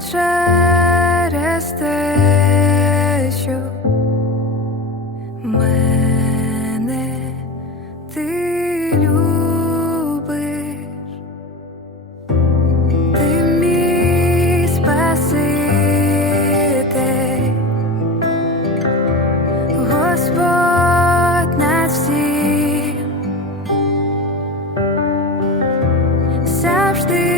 через те, що мене ти любиш, ти мій спаситель, Господь над всім завжди.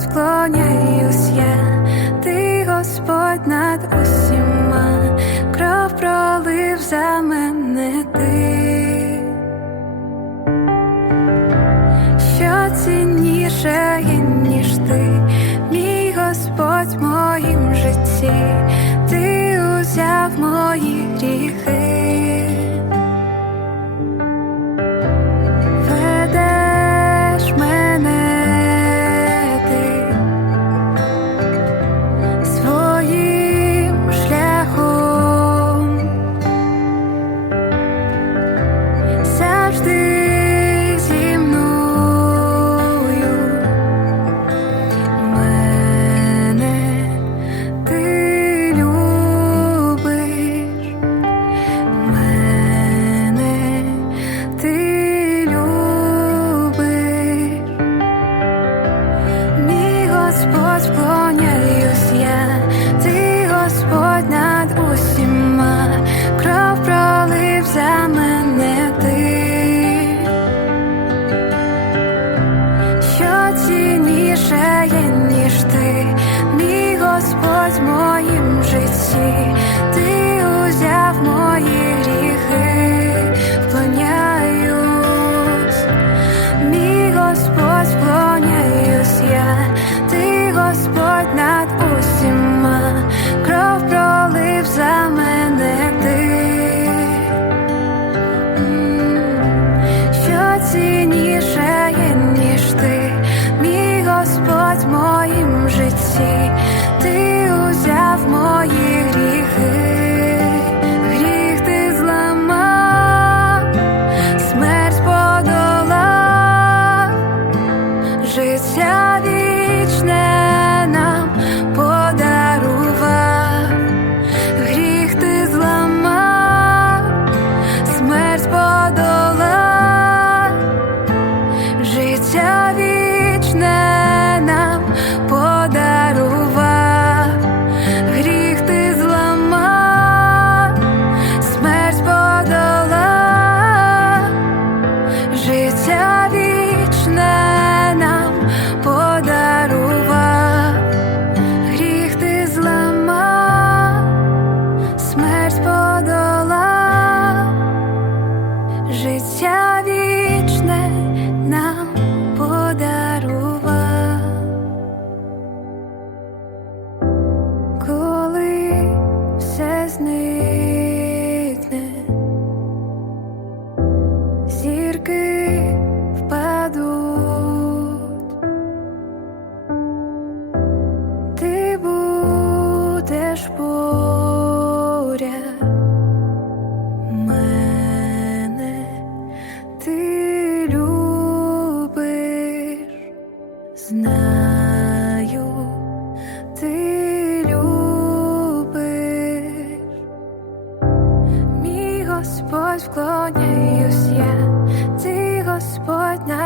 склоняюсь я, ти Господь над усіма, кров пролив за мене ти, що цінніше є, ніж ти, мій Господь в моїм житті, ти узяв мої гріхи.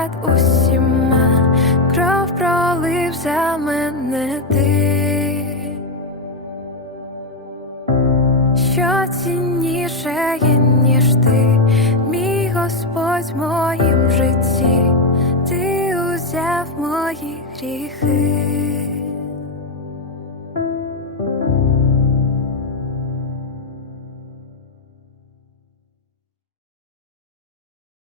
перед усіма. Кров пролив за мене ти, що цінніше є, ніж ти, мій Господь в моїм житті, ти узяв мої гріхи.